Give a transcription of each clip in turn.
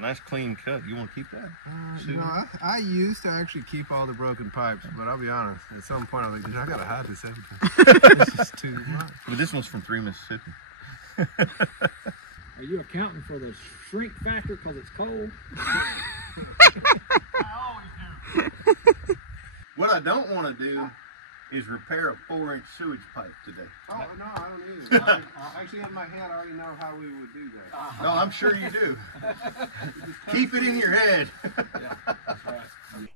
Nice clean cut. You want to keep that? No, I used to actually keep all the broken pipes, but I'll be honest, at some point I was like, I gotta hide this everything. It's just too much. Well, this one's from 3 Mississippi. Are you accounting for the shrink factor because it's cold? I always do. What I don't want to do is repair a 4-inch sewage pipe today. Oh, no, I don't either. Actually, in my head, I already know how we would do that. No, I'm sure you do. Keep it in your head. Yeah, that's right.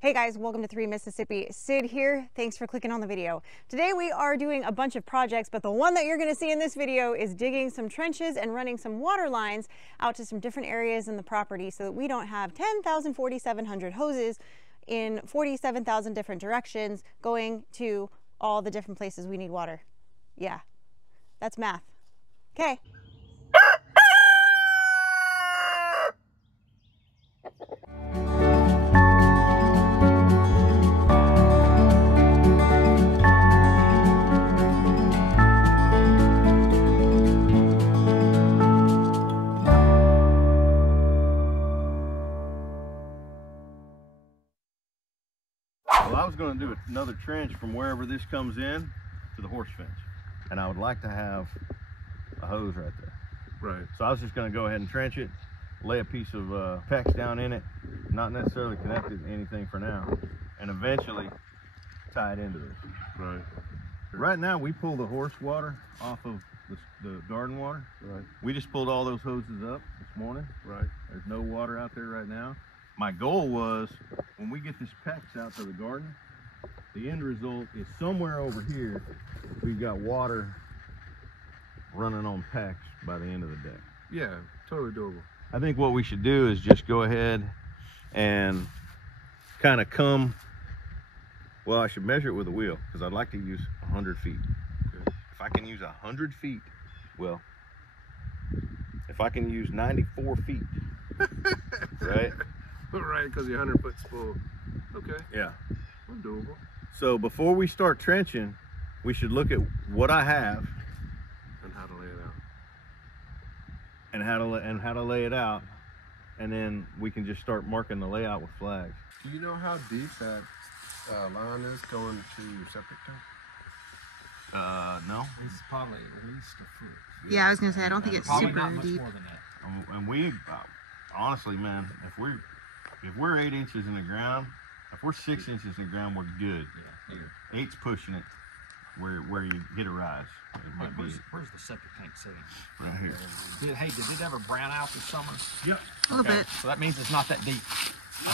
Hey guys, welcome to 3 Mississippi. Sid here. Thanks for clicking on the video. Today we are doing a bunch of projects, but the one that you're going to see in this video is digging some trenches and running some water lines out to some different areas in the property so that we don't have 4,700 hoses in 47,000 different directions going to all the different places we need water. Yeah, that's math. Okay. Well, I was going to do another trench from wherever this comes in to the horse fence. And I would like to have a hose right there. Right. So I was just going to go ahead and trench it, lay a piece of PEX down in it, not necessarily connected to anything for now, and eventually tie it into this. Right. Right now, we pull the horse water off of the garden water. Right. We just pulled all those hoses up this morning. Right. There's no water out there right now. My goal was, when we get this PEX out to the garden, the end result is somewhere over here, we've got water running on PEX by the end of the day. Yeah, totally doable. I think what we should do is just go ahead and kind of come, well, I should measure it with a wheel because I'd like to use 100 feet. Okay. If I can use 100 feet, well, if I can use 94 feet, right? Right, because your 100-foot's full. Okay, Yeah. well, doable. So before we start trenching, we should look at what I have And how to lay it out. and how to lay it out, and then we can just start marking the layout with flags. Do you know how deep that line is going to your septic tank? No. It's probably at least a foot. Yeah, I was gonna say, I don't think it's Probably super not much deep. more than that. And we, honestly, man, if we're 8 inches in the ground, if we're 6 inches in the ground, we're good. Yeah, here. 8's pushing it where you hit a rise. It might be Where's the septic tank sitting? right here. Did it ever brown out this summer? Yep. A little bit. So that means it's not that deep. No,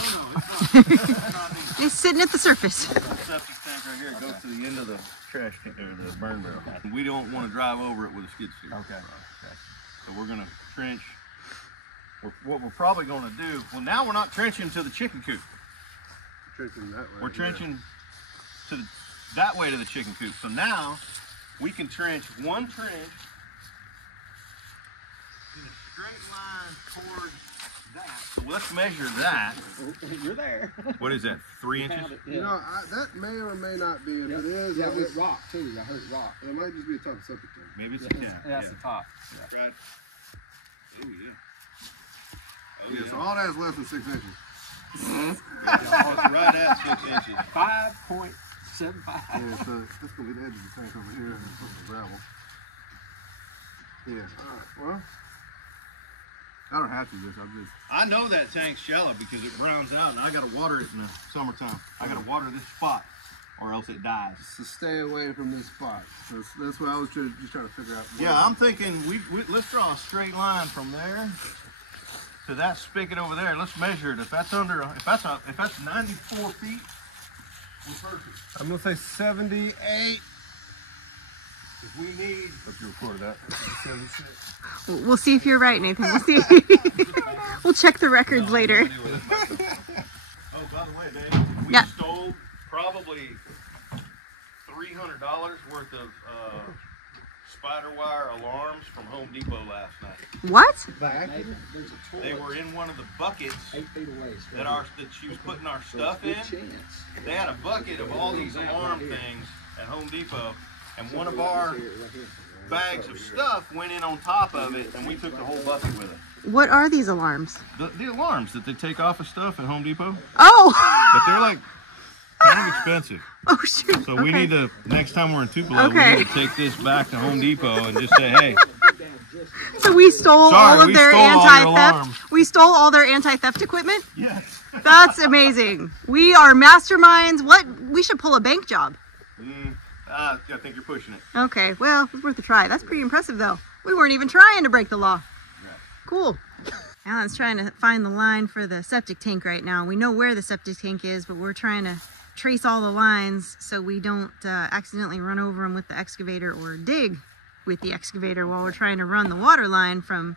it's not. It's sitting at the surface. The septic tank right here goes to the end of the trash can, or the burn barrel. We don't want to drive over it with a skid steer. Okay. So we're gonna trench. What we're probably gonna do, well, now we're not trenching to the chicken coop. Trenching that way. We're trenching that way to the chicken coop. So now we can trench one trench in a straight line towards that. So let's measure that. You're there. What is that, 3 inches? You know, that may or may not be. If it is, Yeah, it's, it's rock too. I heard rock. it might just be a top of septic tank. Maybe it's That's the top. Yeah. Right. Oh yeah. Oh Yeah, so all that's less than 6 inches. Right at 6 inches. 5.75. Yeah, so that's gonna be the edge of the tank over here and put the gravel. Yeah. All right. Well, I don't have to do this. I'm just. I know that tank's shallow because it browns out, and I gotta water it in the summertime. I gotta water this spot, or else it dies. So stay away from this spot. That's what I was just trying to figure out. Yeah, I'm thinking let's draw a straight line from there to that spigot over there. Let's measure it. If that's 94 feet, we're perfect. I'm gonna say 78. If we need, Hope you recorded that. 76. We'll see if you're right, Nathan. We'll see. We'll check the records later. Oh, by the way, babe, we Yeah. stole probably $300 worth of spider wire alarms from Home Depot last night. What? There's a toilet They were in one of the buckets 8 feet away. that she was putting our stuff in. They had a bucket of all these alarm things at Home Depot, and one of our bags of stuff went in on top of it, and we took the whole bucket with it. What are these alarms? The alarms that they take off of stuff at Home Depot, Oh! but they're like kind of expensive. Oh, shoot. So we Okay. need to, next time we're in Tupelo, Okay. we need to take this back to Home Depot and just say, hey, So we stole Sorry, all of we their stole all your anti-theft. alarms. We stole all their anti-theft equipment? yes. That's amazing. We are masterminds. What? We should pull a bank job. I think you're pushing it. Okay, well, it was worth a try. That's pretty impressive, though. We weren't even trying to break the law. Cool. Alan's trying to find the line for the septic tank right now. We know where the septic tank is, but we're trying to trace all the lines so we don't accidentally run over them with the excavator or dig with the excavator while we're trying to run the water line from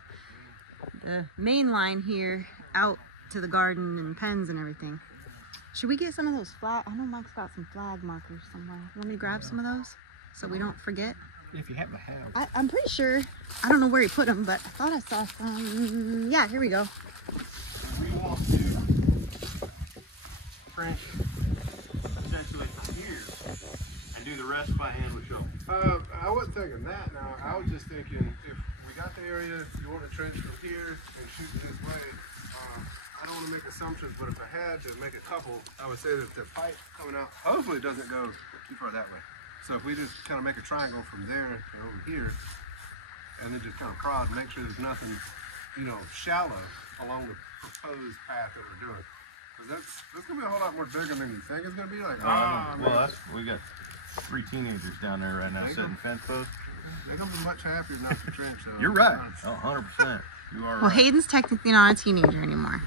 the main line here out to the garden and pens and everything. Should we get some of those flag? I know Mike's got some flag markers somewhere. You want me to grab some of those so we don't forget? If you happen to have. I'm pretty sure. I don't know where he put them, but I thought I saw some. Yeah, here we go. We want to print essentially from here and do the rest by hand with shovel. I wasn't thinking that now. I was just thinking if we got the area, you want to trench from here and shoot this way. I don't want to make assumptions, but if I had to make a couple, I would say that the pipe coming out hopefully doesn't go too far that way. So if we just kind of make a triangle from there to over here, and then just kind of prod, make sure there's nothing, you know, shallow along the proposed path that we're doing. Because that's going to be a whole lot more bigger than you think it's going to be. Like, Well, we got 3 teenagers down there right now setting fence posts. they're going to be much happier not to trench. Though. You're right. Oh, 100%. You are Well, right. Hayden's technically not a teenager anymore.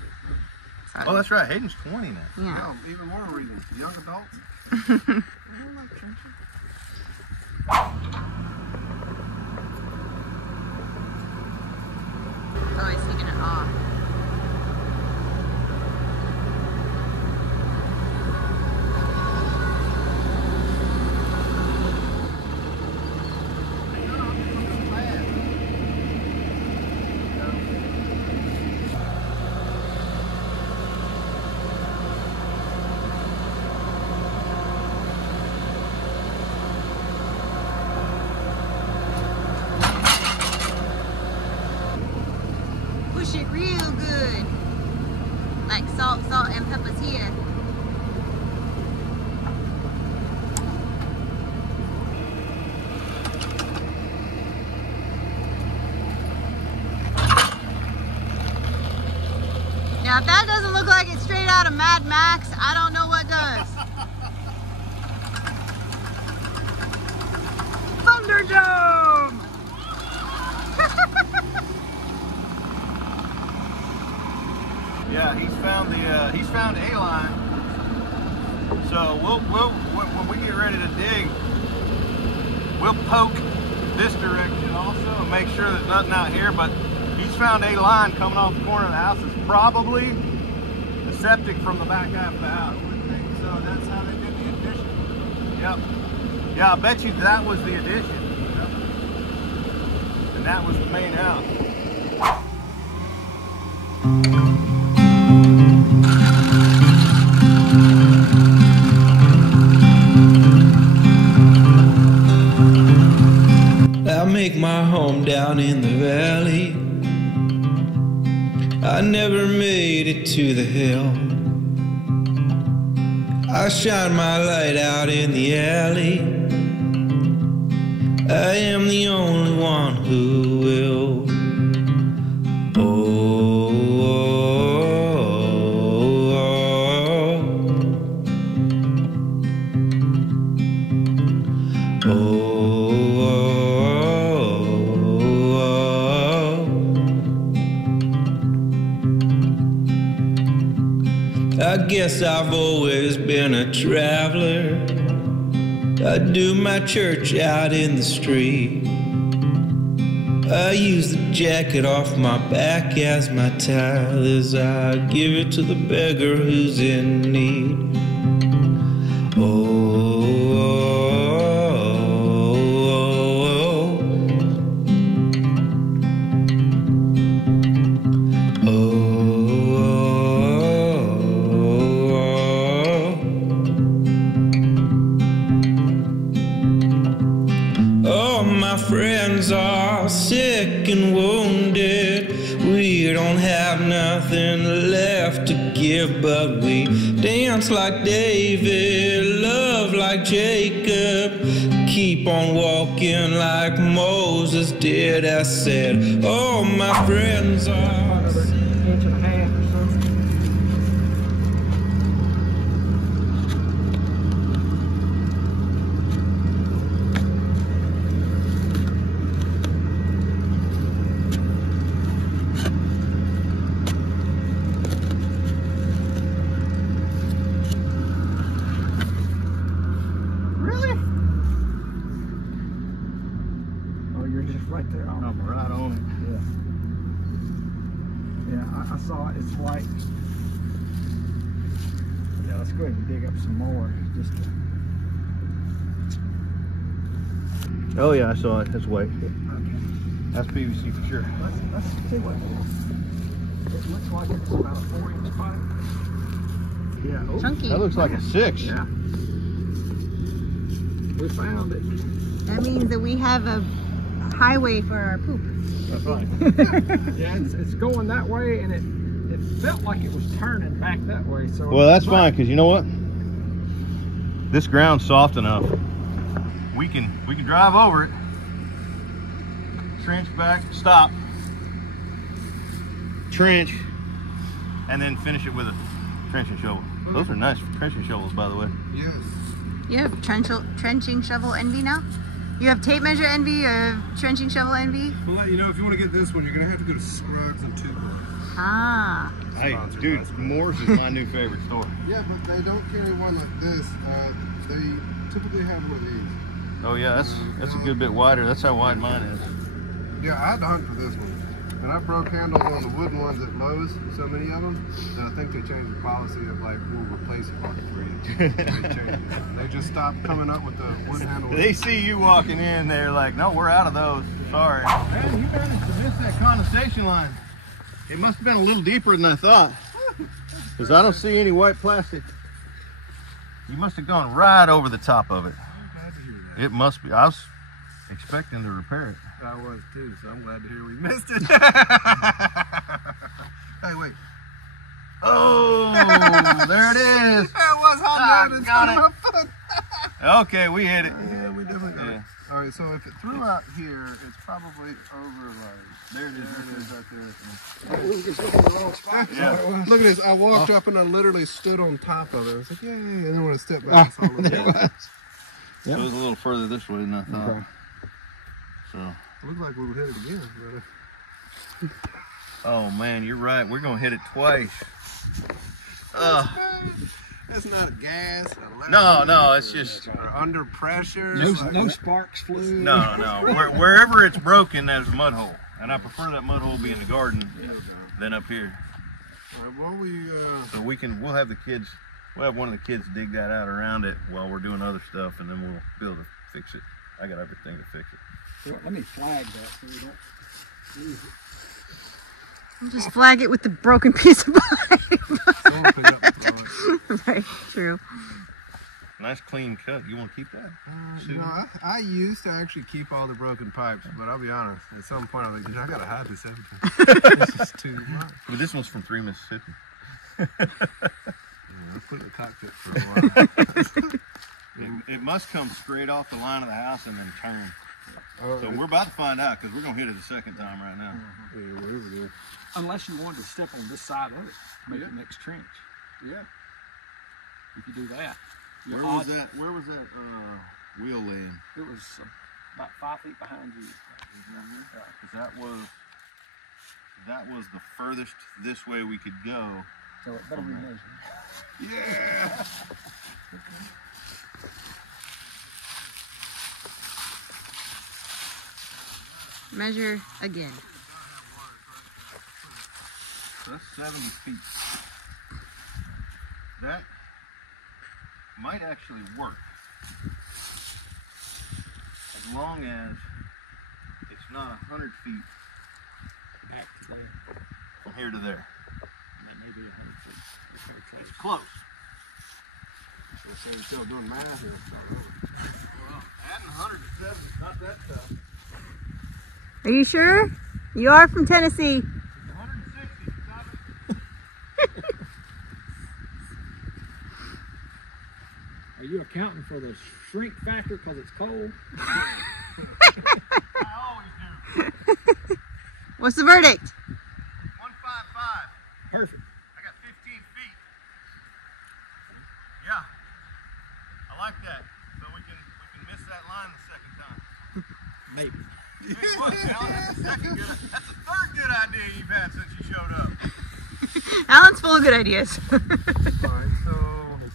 So, Oh, that's right. Hayden's 20 now. yeah. Yeah, even more reason. Young adults. Oh, he's taking it off. Push it real good. Like salt, and peppers here. Now, if that doesn't look like it's straight out of Mad Max, I don't know what does. Thunderdome! Yeah, he's found a line. So we'll when we get ready to dig, we'll poke this direction also and make sure there's nothing out here. But he's found a line coming off the corner of the house. It's probably the septic from the back half of the house. I would think so. That's how they did the addition. Yep. Yeah, I bet you that was the addition. And that was the main house. I make my home down in the valley. I never made it to the hill. I shine my light out in the alley. I am the only one who will. I guess I've always been a traveler. I do my church out in the street. I use the jacket off my back as my tithe as I give it to the beggar who's in need. left to give, but we dance like David, love like Jacob, keep on walking like Moses did. I said, oh, my friends are Another inch and a half or something. Really? Oh, you're just right there. On I'm right on it. Yeah. Yeah, I saw it. It's white. Yeah, let's go ahead and dig up some more. Just to, Oh yeah, I saw it. That's white. okay. That's PVC for sure. Let's see what it looks like. It's about a 4-inch pipe. Yeah. Oh, Chunky. That looks like a 6. yeah. We found it. That means that we have a highway for our poop. That's right. Yeah, it's going that way, and it felt like it was turning back that way. So Well, that's fine, because you know what? This ground's soft enough. We can drive over it, trench back, stop, trench, and then finish it with a trenching shovel. Those are nice trenching shovels, by the way. Yes. You have trenching shovel envy now? You have tape measure envy or trenching shovel envy? We'll let you know if you want to get this one, you're gonna have to go to Scruggs and Tupelo. Ah. Hey, Sponsored dude, by Scruggs. Moore's is my new favorite store. Yeah, but they don't carry one like this. They typically have one of these. Oh yeah, that's a good bit wider. That's how wide mine is. Yeah, I had to hunt for this one. And I broke handles on the wooden ones at Lowe's, so many of them, that I think they changed the policy of like, we'll replace it for you. They just stopped coming up with the wood handle. They see you walking in, they're like, no, we're out of those. Sorry. Man, you managed to miss that condensation line. It must have been a little deeper than I thought. Because I don't see any white plastic. You must have gone right over the top of it. I'm glad to hear that. It must be. I was expecting to repair it. I was too, so I'm glad to hear we missed it. Hey, wait. Oh, there it is. That was hot noted. got it. Okay, we hit it. Yeah, we definitely got it. Yeah. All right, so if it threw out here, it's probably over like. There it is. There it is right there. we were just looking in the wrong spot. Yeah. Look at this. I walked up and I literally stood on top of it. I was like, yay. And then when I stepped back, I saw a little There it was. It was a little further this way than I thought. Okay. So, It looked like we would hit it again. But, oh man, you're right. We're gonna hit it twice. that's not a gas. No, it's just Or under pressure. No sparks flew. no. Wherever it's broken, there's a mud hole, and I prefer that mud hole be in the garden than up here. All right, well, So we'll have the kids. We'll have one of the kids dig that out around it while we're doing other stuff, and then we'll be able to fix it. I got everything to fix it. Well, let me flag that so we don't lose it. Just flag it with the broken piece of pipe. someone pick up the phone. Right, true. Nice clean cut. You want to keep that? No, I used to actually keep all the broken pipes, but I'll be honest, at some point I was like, dude, I gotta hide this everything. This is too much. But this one's from 3 Mississippi. Yeah, I put it in the cockpit for a while. It must come straight off the line of the house and then turn. Oh, So we're about to find out because we're gonna hit it a second time right now. yeah, whatever it is. Unless you wanted to step on this side of it, make Yeah. the next trench. Yeah. If you do that, Where you're was odd- that? Where was that wheel laying? It was about 5 feet behind you. 'Cause that was the furthest this way we could go. So it better be measured. Yeah. Measure again. That's 70 feet. That might actually work. As long as it's not 100 feet Back to there. from here to there. And that may be 100 feet. It's close. So you're still doing math here. Well, adding 100 to 70 is not that tough. Are you sure? You are from Tennessee. 160, stop it. Are you accounting for the shrink factor because it's cold? I always do. What's the verdict? 155. Perfect. I got 15 feet. Yeah. I like that. So we can miss that line the second time. Maybe. Hey, look, Alan, that's the third good idea you've had since you showed up. Alan's full of good ideas. Alright, so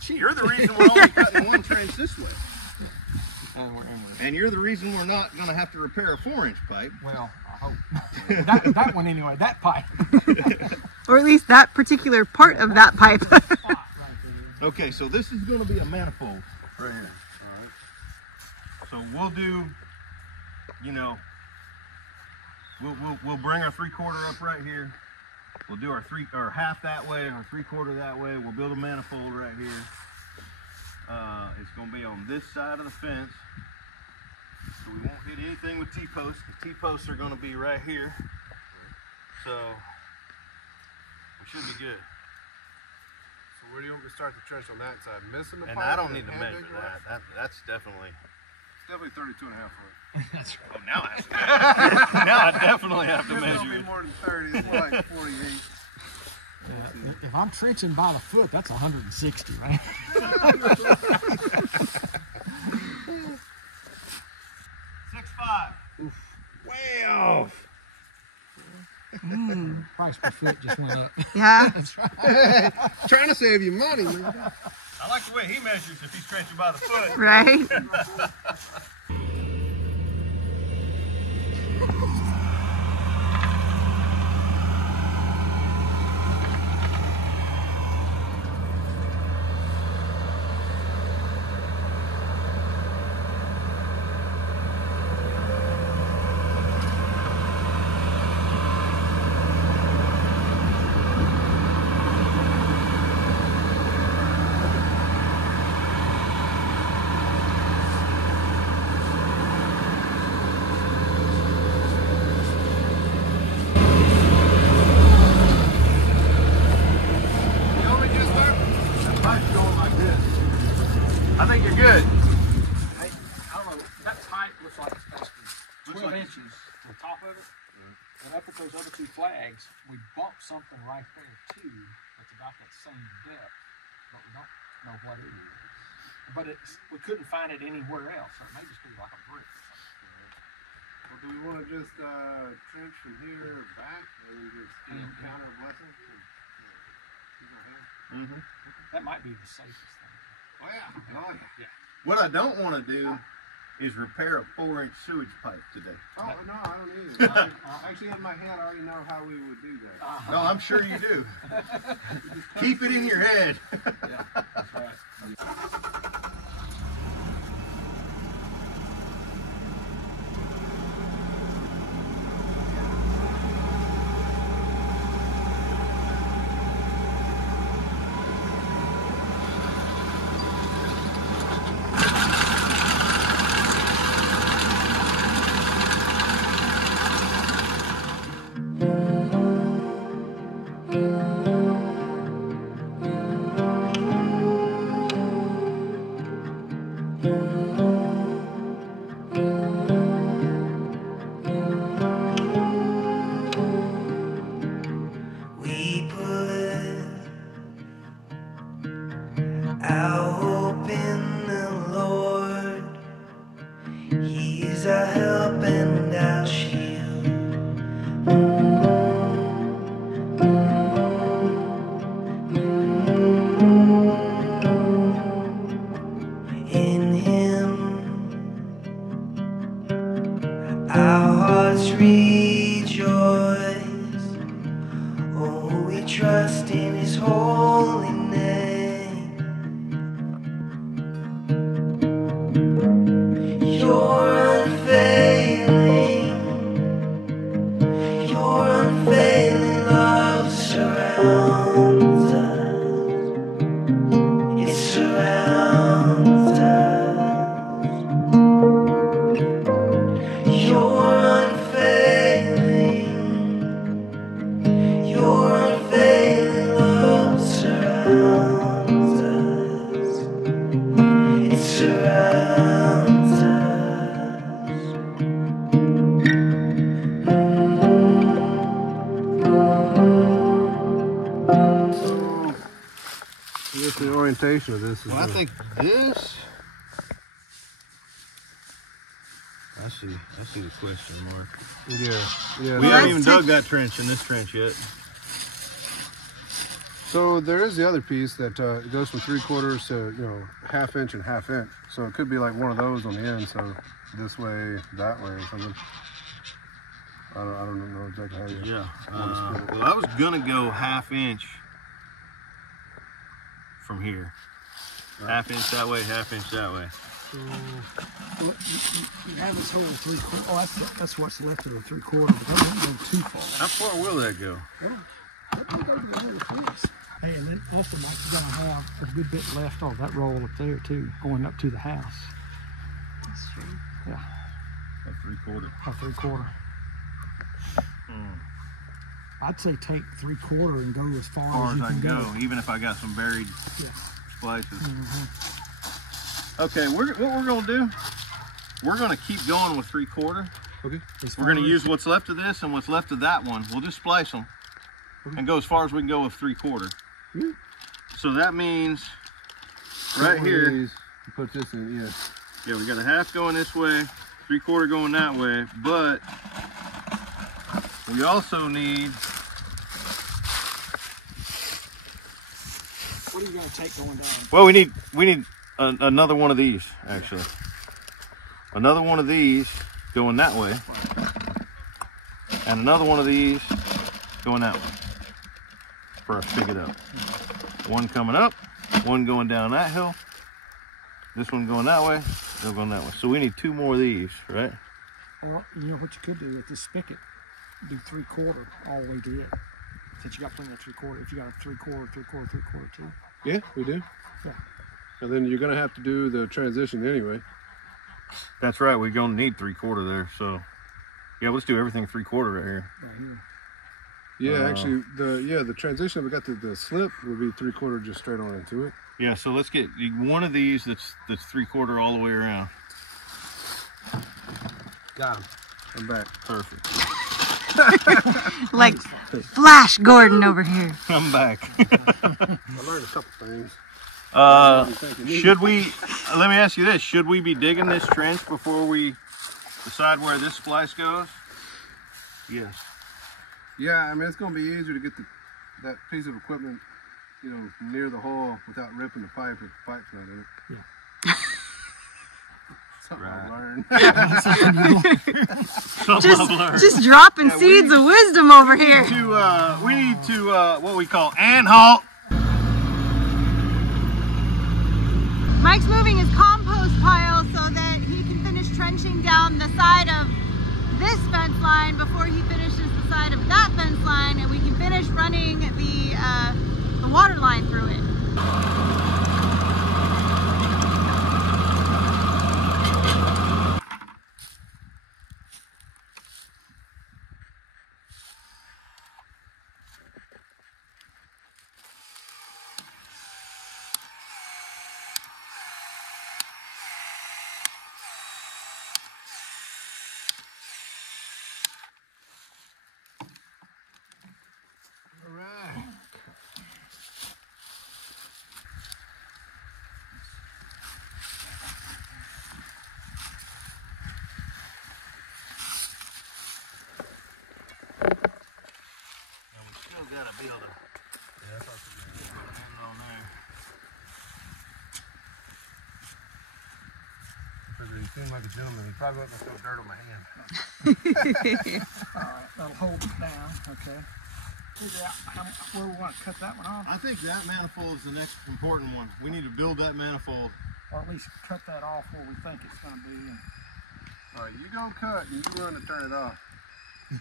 You're the reason we're only cutting one trench this way. And we're And you're the reason we're not going to have to repair a 4-inch pipe. well, I hope. that one anyway, that pipe. Or at least that particular part of that pipe. Spot right there. Okay, so this is going to be a manifold right here. alright. So we'll do, you know, we'll bring our 3/4 up right here. We'll do our half that way, our 3/4 that way. We'll build a manifold right here. It's going to be on this side of the fence, so we won't hit anything with T-posts. The T-posts are going to be right here, so we should be good. So where do you want me to start the trench on that side? Missing the And pipe? I don't and need to hand measure dig rock? that. That's definitely. It's definitely 32.5 foot. That's right. Oh, now I have to. Now I definitely have to It's gonna measure be it. more than 30. It's more like 48. If I'm trenching by the foot, that's 160, right? 6'5". Way off. Price per foot just went up. Yeah. That's right. Trying to save you money, man. I like the way he measures if he's trenching by the foot. Right? You want me to just start? Pipe's going like this. I think you're good. I don't know, that pipe looks like it's supposed to be 12 like- inches to the top of it. And up at those other two flags, we bumped something right there too that's about that same depth, but we don't know what it is. But we couldn't find it anywhere else, so it may just be like a brick or something. Or do we want to just trench from here back and just counter a blessing? Mm-hmm. That might be the safest thing. Oh yeah. Oh yeah. What I don't want to do is repair a 4-inch sewage pipe today. Oh no, I don't either. Actually, in my head, I already know how we would do that. No, I'm sure you do. Keep it in your head. Yeah, that's right. We put our hope in the Lord. He is our help and our shield. In Him, our hearts rejoice. Oh, we trust in His holy name. Just the orientation of this is Well, I think this. I see the question mark. yeah. We haven't even dug that trench in this trench yet. So there is the other piece that it goes from 3/4 to 1/2 inch and 1/2 inch. So it could be like one of those on the end. So this way, that way, or something. I don't know exactly how you. Yeah. Well, I was gonna go 1/2 inch from here. 1/2 inch that way, 1/2 inch that way. So you have this whole 3/4. Oh, that's what's left of the 3/4, but that won't go too far. How far will that go? That will go to the little fence. Hey, and then also, Mike, you're gonna have a good bit left of that roll up there too, going up to the house. That's true. Yeah, At 3/4. a 3/4. I'd say take 3/4 and go as far as you can go. even if I got some buried Yeah. splices. Mm-hmm. Okay, what we're gonna do? We're gonna keep going with 3/4. Okay. We're gonna use what's left of this and what's left of that one. We'll just splice them and go as far as we can go with 3/4. Yeah. So that means right here. You put this in, yeah. Yeah, we got a 1/2 going this way, 3/4 going that way, but we also need. What are you gonna take going down? Well, we need another one of these actually. Another one of these going that way, and another one of these going that way for us to pick it up. One coming up, one going down that hill. This one going that way, they're going that way. So we need 2 more of these, right? Or you know what you could do with this spigot, do 3/4 all the way to it. Since you got plenty of 3/4, if you got a 3/4, 3/4, 3/4 too. Yeah, we do. Yeah. And then you're gonna have to do the transition anyway. That's right. We're gonna need 3/4 there. So yeah, let's do everything 3/4 right here. Right here. Yeah, actually, the transition we got the slip would be 3/4 just straight on into it. Yeah. So let's get one of these that's 3/4 all the way around. Got him. I'm back. Perfect. Like Flash Gordon over here. I'm back. I learned a couple things. Should we? Let me ask you this: should we be digging this trench before we decide where this splice goes? Yes. Yeah, I mean it's gonna be easier to get that piece of equipment, near the hole without ripping the pipe if the pipe's not in it. Yeah. Something Right. I learned. Just dropping seeds of wisdom over here. We need to what we call halt. Mike's moving his compost pile so that he can finish trenching down the side of this fence line before he finishes the side of that fence line, and we can finish running the water line through it. Gotta build it. Yeah, I thought you were gonna hang on there. He seemed like a gentleman. He probably wasn't gonna throw dirt on my hand. Alright, that'll hold it down, okay. Figure out where we want to cut that one off. I think that manifold is the next important one. We need to build that manifold. Or at least cut that off where we think it's going to be. And All right, you go cut and you run to turn it off.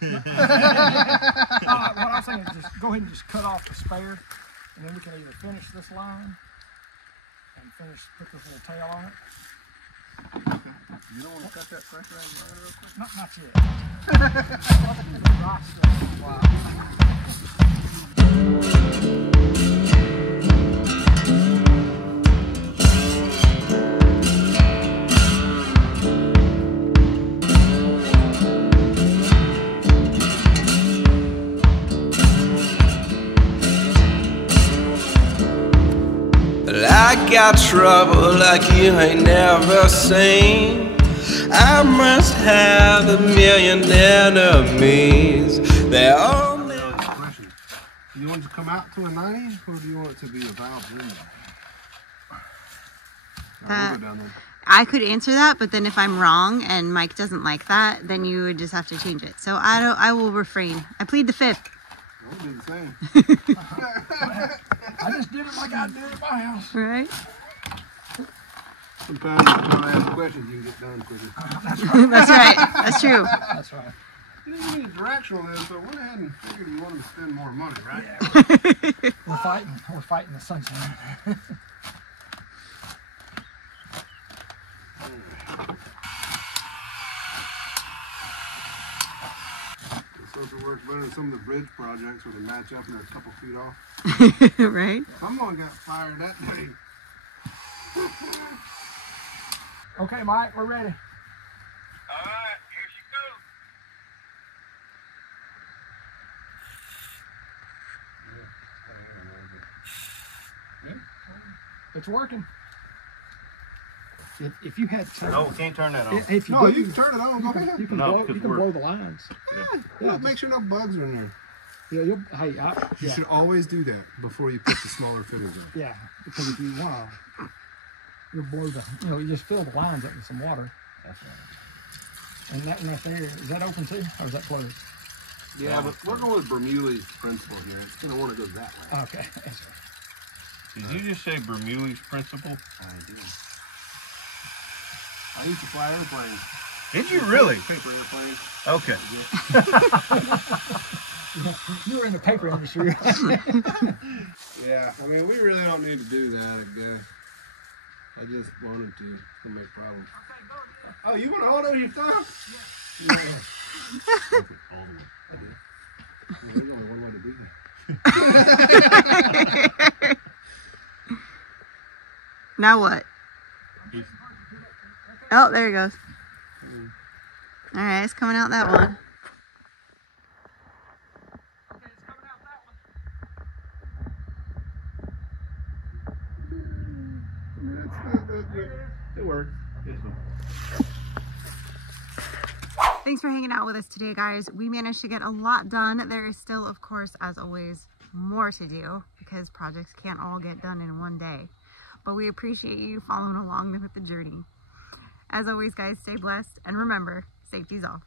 what I was saying is just go ahead and just cut off the spare, and then we can either finish this line and put this little tail on it. You don't want to cut that pressure line real quick? Not yet. Rock stuff. Wow. Well, I got trouble like you ain't never seen. I must have a million enemies. They're all Question. Do you want it to come out to a 90 or do you want it to be a valve in there? We'll go down there. I could answer that, but then if I'm wrong and Mike doesn't like that, then you would just have to change it. So I will refrain. I plead the fifth. I'll do the same. I just did it like I did at my house. Right? Sometimes you don't ask questions, you can get done quicker. That's right. That's true. That's right. You didn't need a directional then, so went ahead and figured you wanted to spend more money, right? We're fighting the sunshine. So if it works better than some of the bridge projects where they match up and they're a couple feet off. Right? Someone got fired that day. Okay, Mike, we're ready. Alright, here she goes. It's working. If you had time, No, can't turn that on. if you No, do, you can turn it on, go ahead. you can No, blow, 'cause you can we're- blow the lines. Yeah, make sure no bugs are in there. Yeah, you'll, hey, You yeah, should always do that before you put the smaller fittings on. yeah, because if you want, you'll blow the, you just fill the lines up with some water. That's right. And that one right there, is that open too, or is that closed? Yeah, but we're going with Bernoulli's principle here. It's going to want to go that way. Okay. Did you just say Bernoulli's principle? I did. I used to fly airplanes. Did you really? Paper airplanes. Okay. You were in the paper industry. Yeah, I mean, we really don't need to do that, I guess. I just wanted to. It's going to make problems. Oh, you want to hold it with your thumb? Yeah. I did. Well, there's only one way to do that. Now what? Oh, there he goes. All right, it's coming out that one. It worked. Thanks for hanging out with us today, guys. We managed to get a lot done. There is still, of course, as always, more to do because projects can't all get done in one day. But we appreciate you following along with the journey. As always, guys, stay blessed and remember, safety's off.